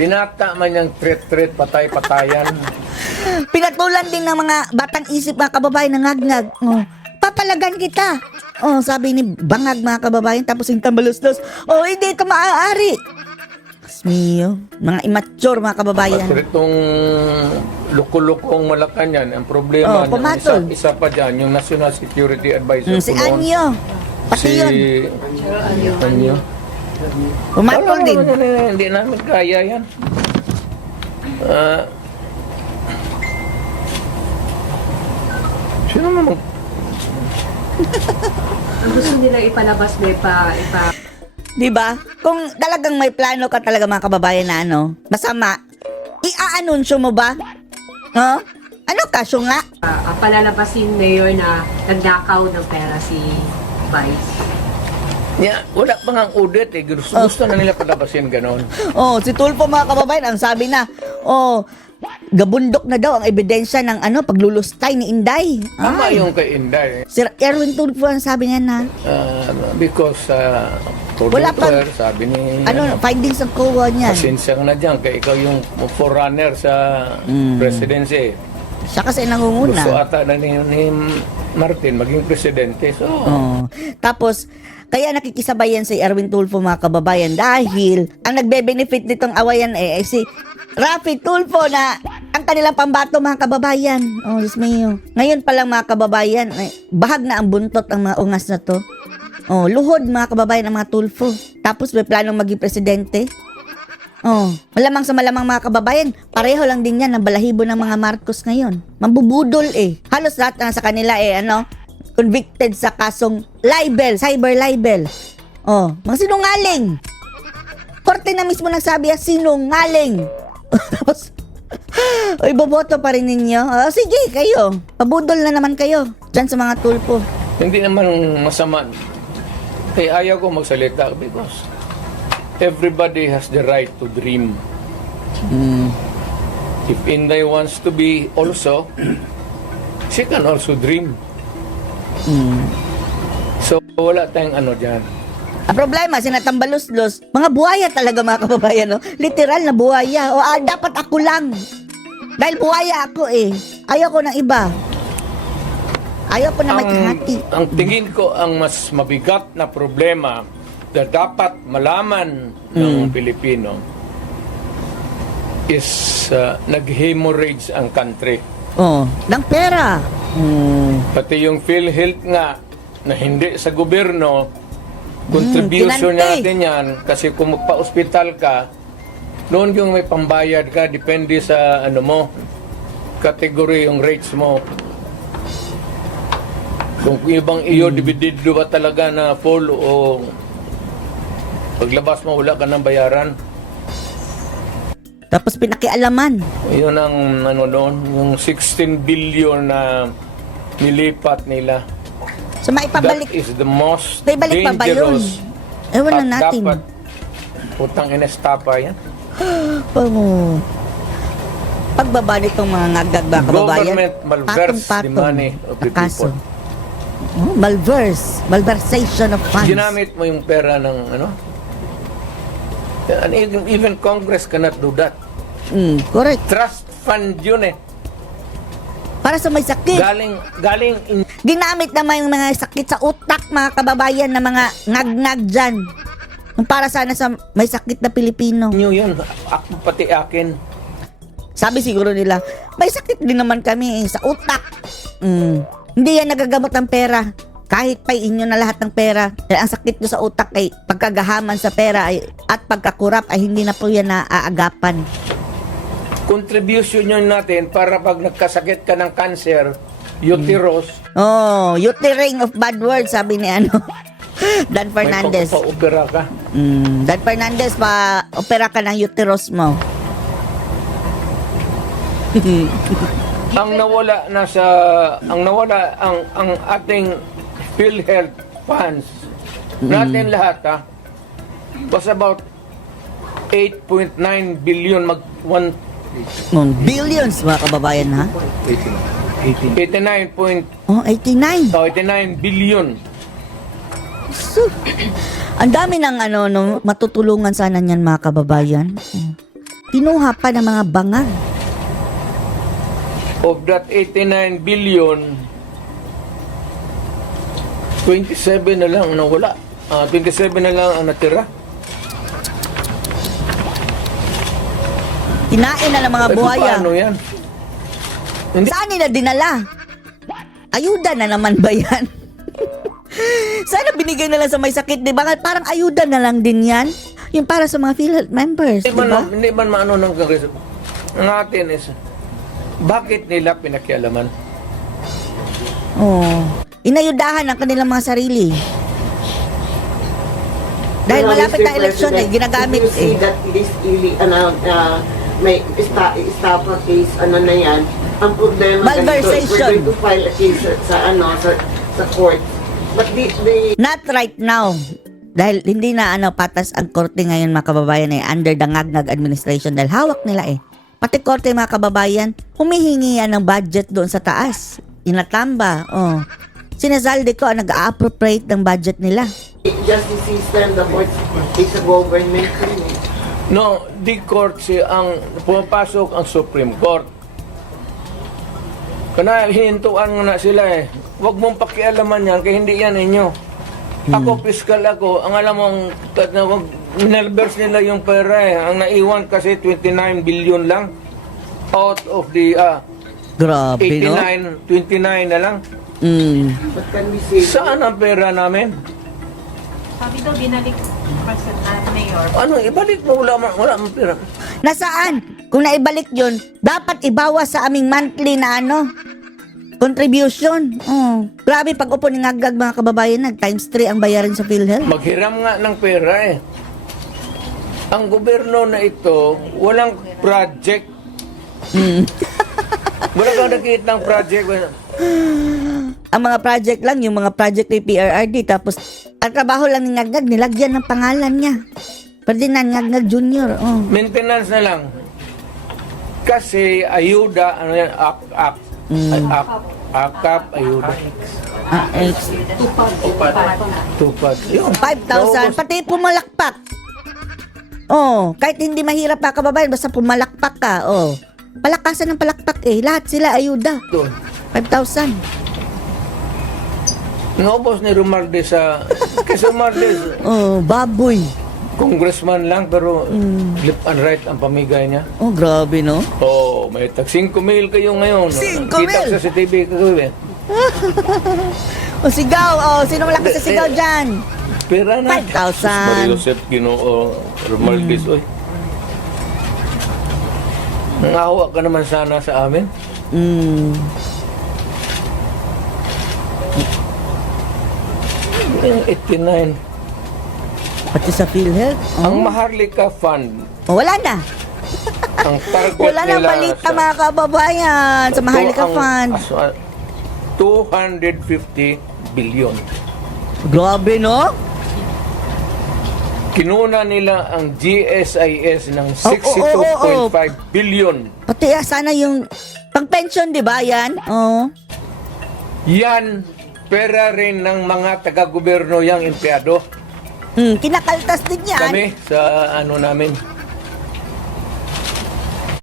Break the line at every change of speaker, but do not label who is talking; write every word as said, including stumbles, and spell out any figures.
Binata man yung threat-threat, patay-patayan.
Pinatulan din ng mga batang isip mga kababayan ng ngag-ngag. Oh, papalagan kita. Oh, sabi ni Bangag mga kababayan, tapos yung tambalos-los. Oh, hindi ka maaari. Mio, mga immature mga kababayan.
Pati itong luko-lukong Malacanang, ang problema
Oh,
niya,
pumatol.
isa, isa pa dyan, yung National Security Advisor.
Mm, si
ko noon,
Anyo. Pati
si
yun.
Anyo.
Pumatol
Wala
din.
naman yun, eh, hindi namin kaya yan. Ah, sino naman?
Ang gusto nila ipalabas na ipa, ipa
Di ba? Kung talagang may plano ka talaga mga kababayan na ano, masama, i-aanunsyo mo ba? No? Ano kaso nga?
uh, palalabasin mayor na nagnakaw ng pera si Vice.
Yeah, wala pa nga ang audit eh. Gusto,
Oh.
gusto na nila palabasin ganon.
Oh, si Tulfo mga kababayan, ang sabi na, oh, gabundok na daw ang ebidensya ng ano, paglulustay ni Inday.
Tama
Ay.
yung kay Inday.
Sir Erwin Tulfo ang sabi niya na,
Ah, because uh,
Wala pang-
sabi ni
ano, findings ng C O A niyan.
pasensya ka na dyan, kaya ikaw yung forerunner sa
Mm.
presidency.
Siya kasi
Gusto
nangunguna.
ata na ni, ni Martin maging presidente. So,
Oh. Tapos, kaya nakikisabayan si Erwin Tulfo mga kababayan dahil ang nagbe-benefit nitong awayan eh, ay si Rafi Tulfo na ang kanilang pambato mga kababayan. Oh, Diyos mio. Ngayon pa lang mga kababayan, ay, bahag na ang buntot ang mga ungas na to. Oh, luhod mga kababayan ang mga Tulfo. Tapos may planong maging presidente. Oh, malamang sa malamang mga kababayan, pareho lang din yan ng balahibo ng mga Marcos ngayon. Mambubudol eh. Halos lahat na sa kanila eh, ano, convicted sa kasong libel, cyber libel. Oh, mga sinungaling. Korte na mismo nagsabi, ah, sinungaling. Tapos, o iboboto pa rin ninyo. Oh, sige, kayo. Pabudol na naman kayo dyan sa mga Tulfo.
hindi naman masama. Kaya ayaw ko magsalita because everybody has the right to dream. If Inday wants to be also, she can also dream. So, wala tayong ano dyan.
Ang problema, sinatambalos-los, mga buhaya talaga mga kababayan, no? Literal na buhaya. O ah, dapat ako lang. Dahil buhaya ako eh. Ayaw ko ng iba. Ayaw ko na may kahati.
ang tingin ko ang mas mabigat na problema na dapat malaman ng Pilipino is uh, nag-hemorrhage ang country.
Oh, ng pera. Mm.
Pati yung PhilHealth nga na hindi sa gobyerno, contribution
kinante.
natin yan kasi kung magpa-ospital ka, noon yung may pambayad ka, depende sa ano mo, category yung rates mo. Kung ibang iyo, dividido ba talaga na full o paglabas mo, wala ka ng bayaran.
Tapos pinakialaman.
Yun ang ano doon, yung sixteen billion na nilipat nila.
So maipabalik.
That is the most
May balik pa ba yun?
dangerous.
Ewan
At
na natin.
dapat, putang inestapa yan.
Oh. Pagbaba nitong mga ngagag mga kababayan.
Government malverse the money of the
Akaso.
people.
Oh, malverse. Malversation of funds.
Ginamit mo yung pera ng ano? And even, even Congress cannot do that.
Mm, correct.
Trust fund yun eh.
Para sa may sakit.
Galing, galing in
Ginamit naman yung mga sakit sa utak mga kababayan na mga ngag-ngag dyan. Yung para sana sa may sakit na Pilipino.
nyo yun. Ako pati akin.
Sabi siguro nila, may sakit din naman kami eh, sa utak. Mm. Hindi yan nagagamot ng pera. Kahit pa inyo na lahat ng pera. Dahil ang sakit nyo sa utak ay pagkagahaman sa pera ay, at pagkakurap ay hindi na po yan naaagapan.
Contribution yun natin para pag nagkasakit ka ng cancer, uterus,
Oh, uterine of bad words, sabi ni ano, Dan Fernandez.
may pa-opera ka.
Mm, Dan Fernandez, pa-opera ka ng uterus mo.
Ang nawala na sa ang nawala ang ang ating PhilHealth funds natin lahat ha was about eight point nine billion mag one
Mm, billions, mga kababayan, ha?
eighty-nine point
Oh, eighty-nine.
oh, eighty-nine billion.
So, ang dami ng ano, no, matutulungan sana niyan mga kababayan. Mm. Kinuha pa ng mga bangag.
Of that eighty-nine billion, twenty-seven na lang ang nawala. Ah, twenty-seven na lang ang natira.
Kinain na ng mga
Eh,
buhaya.
paano yan? Hindi.
Saan nila dinala? Ayuda na naman ba yan? Sana binigay na lang sa may sakit, di ba? Parang ayuda na lang din yan. Yung para sa mga PhilHealth members, di
Hindi man,
ba?
hindi man maano ng Kongreso. Ang atin is, bakit nila pinakialaman?
Oo. Inayudahan ang kanilang mga sarili. Dahil
Ano,
malapit
Mister
na eleksyon eh,
President,
ginagamit
if you see
eh.
that this really, ano, uh, may esta, estafa case, ano na yan, ang problema
Malversation.
ganito, we're going to file a case sa, sa ano, sa, sa court. But the, the
Not right now. Dahil hindi na ano patas ang korte ngayon mga kababayan eh, under the Ngagngag administration dahil hawak nila eh. Pati korte mga kababayan, humihingi yan ng budget doon sa taas. Inatamba, oh. Sinasaldi ko ang nag-appropriate ng budget nila.
justice system, the court is a government thing. eh.
No, di court si ang pumapasok ang Supreme Court. Kana hinintuan na sila eh. Huwag mong pakialaman yan, kaya hindi yan inyo. Ako, fiscal ako. Ang alam mong, minalbers nila yung pera eh. Ang naiwan kasi twenty-nine billion lang. Out of the uh,
Grabe, no?
eighty-nine, twenty-nine na lang.
Mm.
But can we say,
Saan ang pera namin?
Sabi daw, binalik pa sa uh, mayor.
Ano, ibalik mo, wala man, wala man pera.
Nasaan? Kung naibalik yun, dapat ibawas sa aming monthly na ano, contribution. Oh. Grabe, pag upo ni Ngagngag mga kababayan, nag times three ang bayarin sa PhilHealth.
Maghiram nga ng pera eh. Ang gobyerno na ito, walang project. Wala kang nakikita ng project.
Ang mga project lang, yung mga project ni P R R D, tapos ang trabaho lang ni Ngagngag, nilagyan ng pangalan niya. Ferdinand Ngagngag Junior Oh.
Maintenance na lang. Kasi ayuda, ano yan, up, up,
Mm.
up, akap, ayuda.
Ah, ex-
Tupad. Yun.
five thousand, pati pumalakpak. Oh, kahit hindi mahirap pa kababayan, basta pumalakpak ka, oh. Palakasan ng palakpak eh, lahat sila ayuda.
Doon.
five thousand.
Naubos ni Romualdez sa... Kasi Romualdez,
Oh, baboy.
congressman lang, pero left and right ang pamigay niya.
Oh, grabe no?
Oh, may tag five mil kayo ngayon.
Cinco
Kita
mil?
sa C T V kagabi.
O sigaw, oh, sino malakas sa sigaw dyan?
Pera na.
five thousand.
Mario Joseph Ginoo, Romualdez, oy. Nangawa ka naman sana sa amin.
Mm.
Yung eighty-nine.
Pati sa PhilHealth.
Ang
Oh.
Maharlika Fund,
Oh, wala na.
ang target
Wala na
nila
balita
sa-
mga kababayan sa Maharlika
ang-
Fund.
as- two hundred fifty billion.
Grabe no?
Kinuna nila ang G S I S ng
Oh, oh,
sixty-two point
oh,
five billion.
Pati ah, sana yung pang-pension, di ba yan? Oh.
Yan, pera rin ng mga taga-gobyerno yang empleyado.
Hmm, kinakaltas din yan.
Kami sa ano namin,